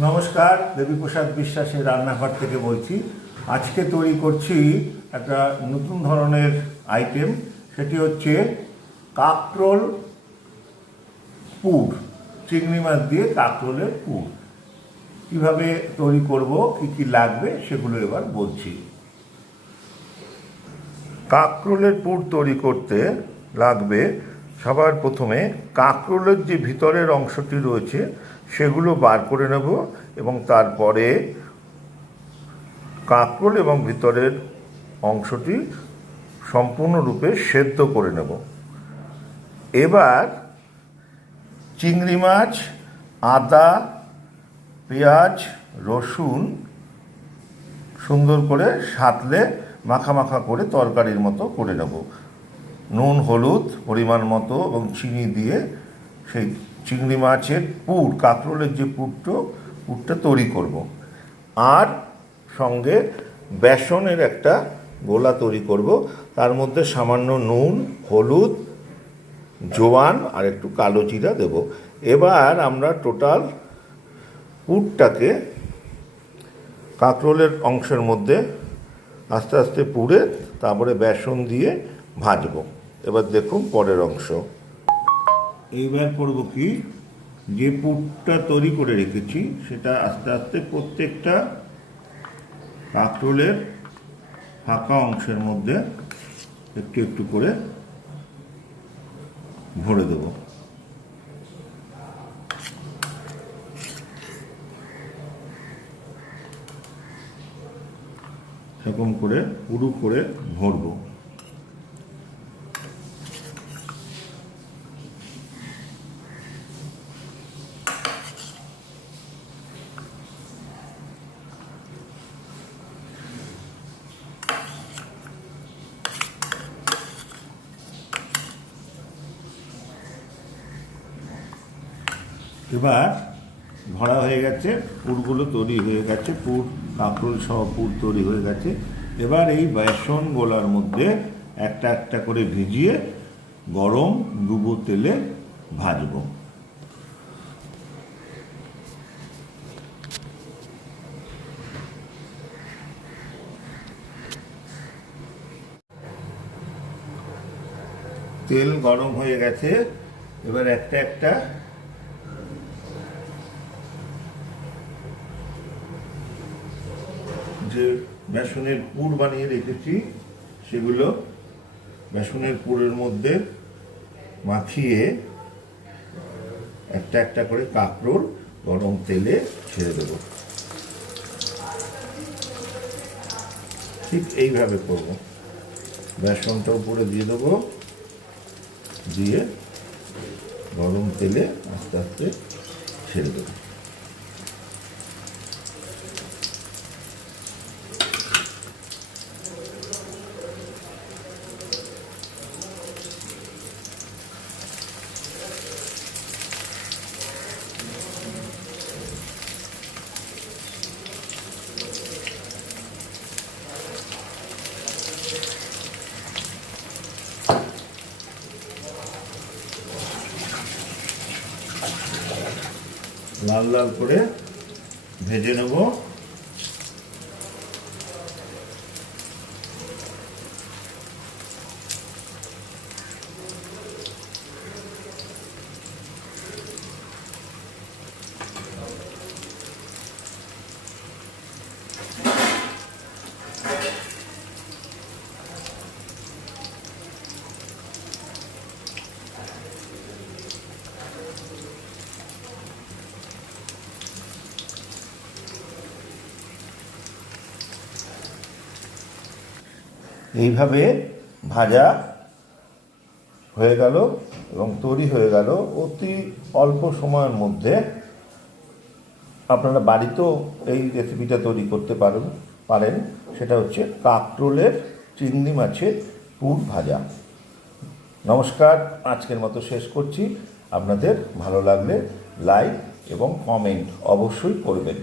নমস্কার, দেবীপ্রসাদ বিশ্বাসের রান্নাঘর থেকে বলছি। আজকে তৈরি করছি একটা নতুন ধরনের আইটেম, সেটি হচ্ছে কাঁকরোল পুর। চিংড়ি মাছ দিয়ে কাঁকরোলের পুর কীভাবে তৈরি করব, কী কী লাগবে সেগুলো এবার বলছি। কাঁকরোলের পুর তৈরি করতে লাগবে সবার প্রথমে কাঁকরোলের যে ভিতরের অংশটি রয়েছে সেগুলো বার করে নেব এবং তারপরে কাঁকরোল এবং ভিতরের অংশটি সম্পূর্ণরূপে সেদ্ধ করে নেব। এবার চিংড়ি মাছ, আদা, পেঁয়াজ, রসুন সুন্দর করে সাঁতলে মাখা মাখা করে তরকারির মতো করে নেব। নুন, হলুদ পরিমাণ মতো এবং চিনি দিয়ে সেই চিংড়ি মাছের পুর, কাঁকরোলের যে পুরটা তৈরি করব। আর সঙ্গে বেসনের একটা গোলা তৈরি করব, তার মধ্যে সামান্য নুন, হলুদ, জোয়ান আর একটু কালো জিরা দেব। এবার আমরা টোটাল পুরটাকে কাঁকরোলের অংশের মধ্যে আস্তে আস্তে পুড়ে তারপরে বেসন দিয়ে ভাজবো। এবার দেখুন পরের অংশ। এইবার করব কি, যে পুরটা তৈরি করে রেখেছি সেটা আস্তে আস্তে প্রত্যেকটা কাঁকরোলের ফাঁকা অংশের মধ্যে একটু একটু করে ভরে দেব। এরকম করে পুরো করে ভরবো। এবার ভরা হয়ে গেছে, পুরগুলো তৈরি হয়ে গেছে, পুর কাঁকরোল সহ পুর তৈরি হয়ে গেছে। এবার এই বেসন গোলার মধ্যে একটা একটা করে ভিজিয়ে গরম ডুবো তেলে ভাজবো। তেল গরম হয়ে গেছে, এবার একটা একটা যে বেসনের পুর বানিয়ে রেখেছি সেগুলো বেসনের পুরের মধ্যে মাখিয়ে একটা একটা করে কাঁকরোল গরম তেলে ছেড়ে দেব। ঠিক এইভাবে করব। বেসনটা উপরে দিয়ে দেবো, দিয়ে গরম তেলে আস্তে আস্তে ছেড়ে দেবো। লাল লাল করে ভেজে নেব। এইভাবে ভাজা হয়ে গেল এবং তৈরি হয়ে গেল। অতি অল্প সময়ের মধ্যে আপনারা বাড়িতেও এই রেসিপিটা তৈরি করতে পারেন। সেটা হচ্ছে কাঁকরোলের চিংড়ি মাছের পুর ভাজা। নমস্কার, আজকের মতো শেষ করছি। আপনাদের ভালো লাগলে লাইক এবং কমেন্ট অবশ্যই করবেন।